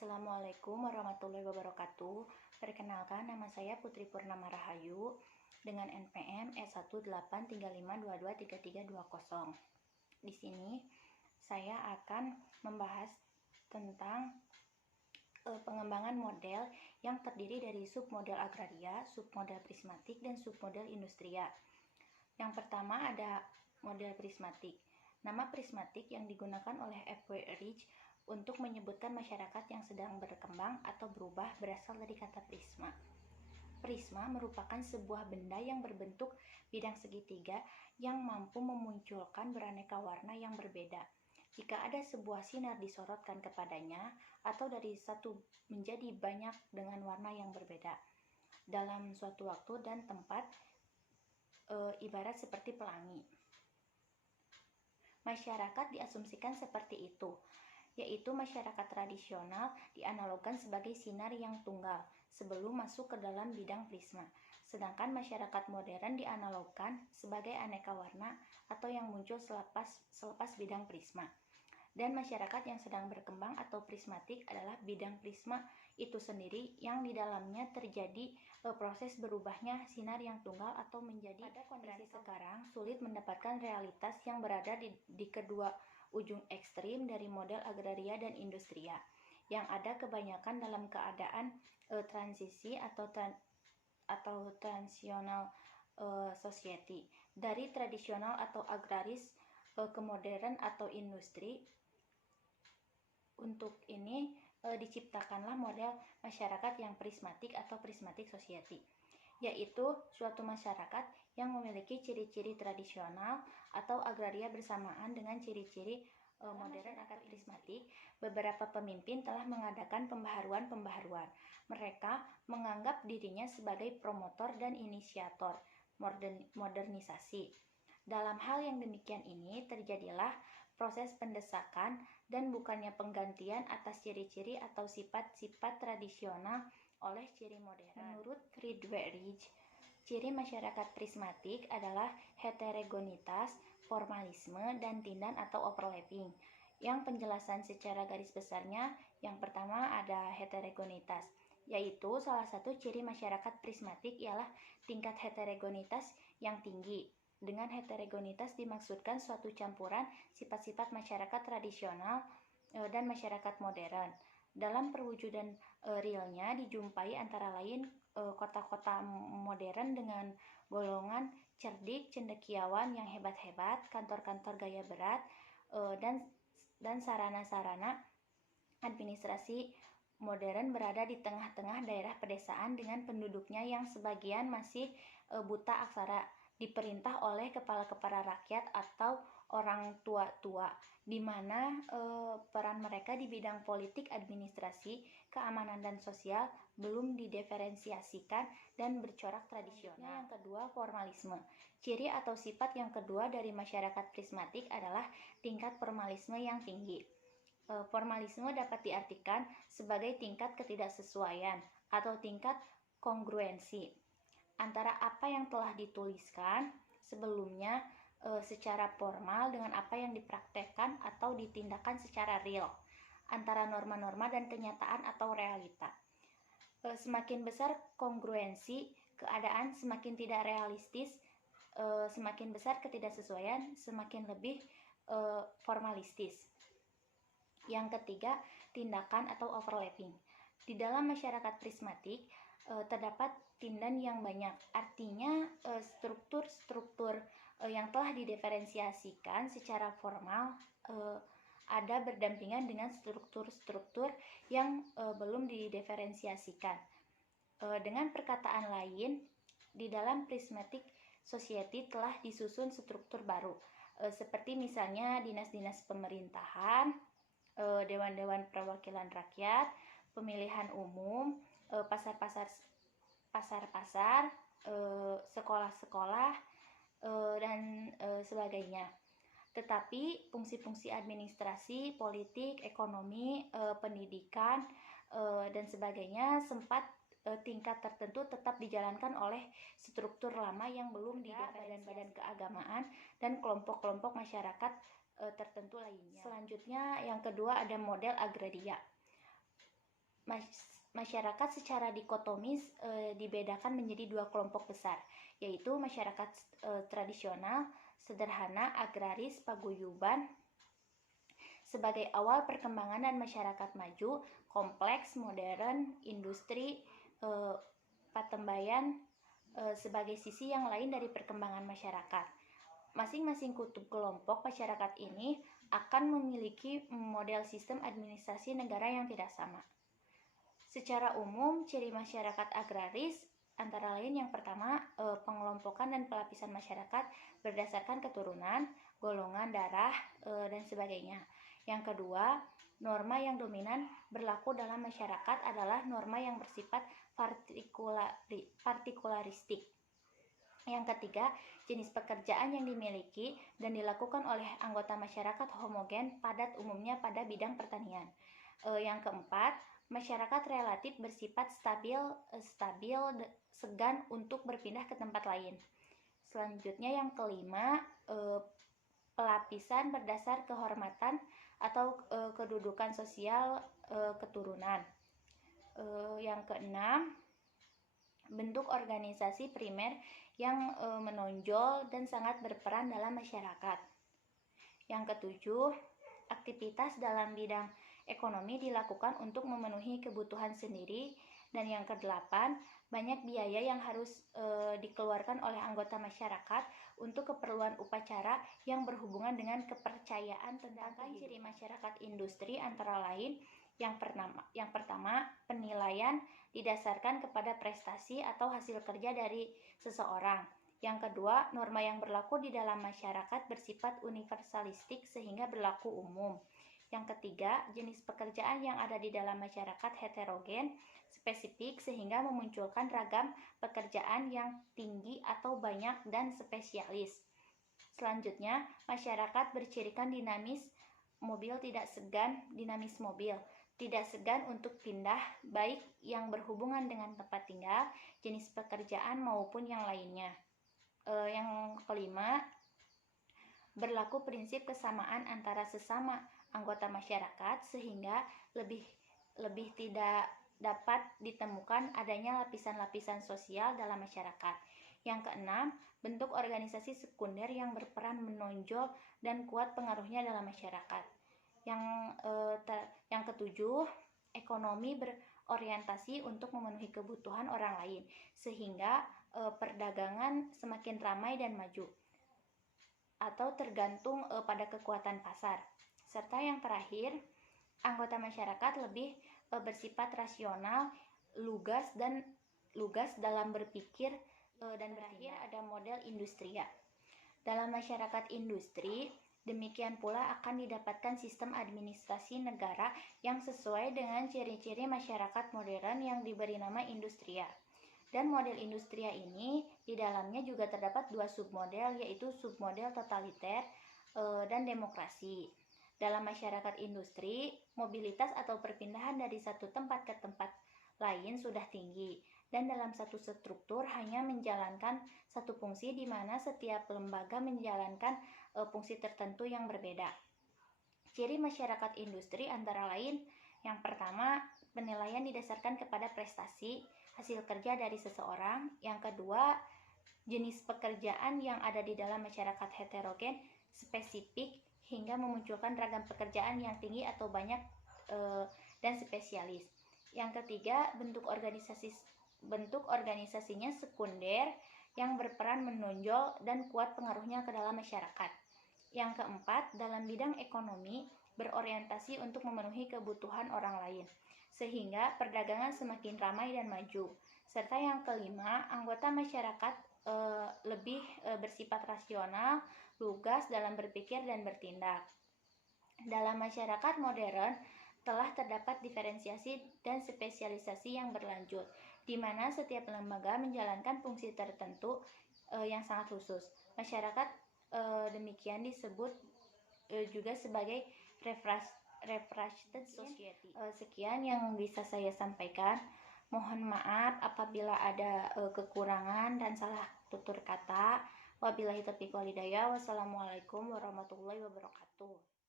Assalamualaikum warahmatullahi wabarakatuh. Perkenalkan, nama saya Putri Purnama Rahayu dengan NPM E18352233320. Di sini saya akan membahas tentang pengembangan model yang terdiri dari submodel agraria, submodel prismatik, dan submodel industria. Yang pertama ada model prismatik. Nama prismatik yang digunakan oleh F.W. Ridge untuk menyebutkan masyarakat yang sedang berkembang atau berubah berasal dari kata prisma. Prisma merupakan sebuah benda yang berbentuk bidang segitiga yang mampu memunculkan beraneka warna yang berbeda. Jika ada sebuah sinar disorotkan kepadanya atau dari satu menjadi banyak dengan warna yang berbeda dalam suatu waktu dan tempat, ibarat seperti pelangi. Masyarakat diasumsikan seperti itu, yaitu masyarakat tradisional dianalogkan sebagai sinar yang tunggal sebelum masuk ke dalam bidang prisma, sedangkan masyarakat modern dianalogkan sebagai aneka warna atau yang muncul selepas bidang prisma. Dan masyarakat yang sedang berkembang atau prismatik adalah bidang prisma itu sendiri yang di dalamnya terjadi proses berubahnya sinar yang tunggal atau menjadi. Pada kondisi sekarang sulit mendapatkan realitas yang berada di kedua ujung ekstrim dari model agraria dan industria, yang ada kebanyakan dalam keadaan transisi atau transitional society, dari tradisional atau agraris ke modern atau industri. Untuk ini diciptakanlah model masyarakat yang prismatik atau prismatic society, yaitu suatu masyarakat yang memiliki ciri-ciri tradisional atau agraria bersamaan dengan ciri-ciri modern atau prismatik. Beberapa pemimpin telah mengadakan pembaharuan. Mereka menganggap dirinya sebagai promotor dan inisiator modernisasi. Dalam hal yang demikian ini terjadilah proses pendesakan dan bukannya penggantian atas ciri-ciri atau sifat-sifat tradisional oleh ciri modern. Menurut F.W. Ridge, ciri masyarakat prismatik adalah heterogenitas, formalisme, dan tindan atau overlapping. Yang penjelasan secara garis besarnya, yang pertama ada heterogenitas, yaitu salah satu ciri masyarakat prismatik ialah tingkat heterogenitas yang tinggi. Dengan heterogenitas dimaksudkan suatu campuran sifat-sifat masyarakat tradisional dan masyarakat modern. Dalam perwujudan realnya dijumpai antara lain kota-kota modern dengan golongan cerdik, cendekiawan yang hebat-hebat, kantor-kantor gaya berat, dan sarana-sarana administrasi modern berada di tengah-tengah daerah pedesaan dengan penduduknya yang sebagian masih buta aksara, diperintah oleh kepala-kepala rakyat atau orang tua-tua, di mana peran mereka di bidang politik, administrasi, keamanan, dan sosial belum didiferensiasikan dan bercorak tradisional. Yang kedua, formalisme. Ciri atau sifat yang kedua dari masyarakat prismatik adalah tingkat formalisme yang tinggi. Formalisme dapat diartikan sebagai tingkat ketidaksesuaian atau tingkat kongruensi antara apa yang telah dituliskan sebelumnya secara formal dengan apa yang dipraktekkan atau ditindakkan secara real, antara norma-norma dan kenyataan atau realita. Semakin besar kongruensi keadaan, semakin tidak realistis, semakin besar ketidaksesuaian, semakin lebih formalistis. Yang ketiga, tindakan atau overlapping. Di dalam masyarakat prismatik terdapat tindan yang banyak, artinya struktur-struktur yang telah didiferensiasikan secara formal ada berdampingan dengan struktur-struktur yang belum didiferensiasikan. Dengan perkataan lain, di dalam prismatic society telah disusun struktur baru, seperti misalnya dinas-dinas pemerintahan, dewan-dewan perwakilan rakyat, pemilihan umum, pasar-pasar, sekolah-sekolah, dan sebagainya. Tetapi fungsi-fungsi administrasi, politik, ekonomi, pendidikan, dan sebagainya sempat tingkat tertentu tetap dijalankan oleh struktur lama yang belum didefinisikan badan-badan keagamaan dan kelompok-kelompok masyarakat tertentu lainnya. Selanjutnya yang kedua ada model agraria. masyarakat secara dikotomis dibedakan menjadi dua kelompok besar, yaitu masyarakat tradisional, sederhana, agraris, paguyuban sebagai awal perkembangan, dan masyarakat maju, kompleks, modern, industri, patembayan sebagai sisi yang lain dari perkembangan masyarakat. Masing-masing kutub kelompok masyarakat ini akan memiliki model sistem administrasi negara yang tidak sama. Secara umum, ciri masyarakat agraris antara lain yang pertama, pengelompokan dan pelapisan masyarakat berdasarkan keturunan, golongan darah, dan sebagainya. Yang kedua, norma yang dominan berlaku dalam masyarakat adalah norma yang bersifat partikularistik. Yang ketiga, jenis pekerjaan yang dimiliki dan dilakukan oleh anggota masyarakat homogen padat umumnya pada bidang pertanian. Yang keempat, masyarakat relatif bersifat stabil, segan untuk berpindah ke tempat lain. Selanjutnya yang kelima, pelapisan berdasar kehormatan atau kedudukan sosial keturunan. Yang keenam, bentuk organisasi primer yang menonjol dan sangat berperan dalam masyarakat. Yang ketujuh, aktivitas dalam bidang ekonomi dilakukan untuk memenuhi kebutuhan sendiri. Dan yang kedelapan, banyak biaya yang harus dikeluarkan oleh anggota masyarakat untuk keperluan upacara yang berhubungan dengan kepercayaan tentang ciri masyarakat industri antara lain yang pertama, penilaian didasarkan kepada prestasi atau hasil kerja dari seseorang. Yang kedua, norma yang berlaku di dalam masyarakat bersifat universalistik sehingga berlaku umum. Yang ketiga, jenis pekerjaan yang ada di dalam masyarakat heterogen, spesifik sehingga memunculkan ragam pekerjaan yang tinggi atau banyak dan spesialis. Selanjutnya, masyarakat bercirikan dinamis mobil tidak segan untuk pindah, baik yang berhubungan dengan tempat tinggal, jenis pekerjaan maupun yang lainnya. Yang kelima, berlaku prinsip kesamaan antara sesama anggota masyarakat sehingga lebih tidak dapat ditemukan adanya lapisan-lapisan sosial dalam masyarakat. Yang keenam, bentuk organisasi sekunder yang berperan menonjol dan kuat pengaruhnya dalam masyarakat. Yang ketujuh, ekonomi berorientasi untuk memenuhi kebutuhan orang lain sehingga perdagangan semakin ramai dan maju atau tergantung pada kekuatan pasar. Serta yang terakhir, anggota masyarakat lebih bersifat rasional, lugas dalam berpikir dan berakhir ada model industria. Dalam masyarakat industri, demikian pula akan didapatkan sistem administrasi negara yang sesuai dengan ciri-ciri masyarakat modern yang diberi nama industria. Dan model industria ini di dalamnya juga terdapat dua submodel, yaitu submodel totaliter dan demokrasi. Dalam masyarakat industri, mobilitas atau perpindahan dari satu tempat ke tempat lain sudah tinggi, dan dalam satu struktur hanya menjalankan satu fungsi di mana setiap lembaga menjalankan fungsi tertentu yang berbeda. Ciri masyarakat industri antara lain yang pertama, penilaian didasarkan kepada prestasi hasil kerja dari seseorang. Yang kedua, jenis pekerjaan yang ada di dalam masyarakat heterogen, spesifik hingga memunculkan ragam pekerjaan yang tinggi atau banyak dan spesialis. Yang ketiga, bentuk organisasinya sekunder yang berperan menonjol dan kuat pengaruhnya ke dalam masyarakat. Yang keempat, dalam bidang ekonomi berorientasi untuk memenuhi kebutuhan orang lain sehingga perdagangan semakin ramai dan maju. Serta yang kelima, anggota masyarakat lebih bersifat rasional, lugas dalam berpikir dan bertindak. Dalam masyarakat modern telah terdapat diferensiasi dan spesialisasi yang berlanjut, di mana setiap lembaga menjalankan fungsi tertentu yang sangat khusus. Masyarakat demikian disebut juga sebagai refracted society. Sekian yang bisa saya sampaikan. Mohon maaf apabila ada kekurangan dan salah tutur kata. Wabillahi taufiq wal hidayah. Wassalamualaikum warahmatullahi wabarakatuh.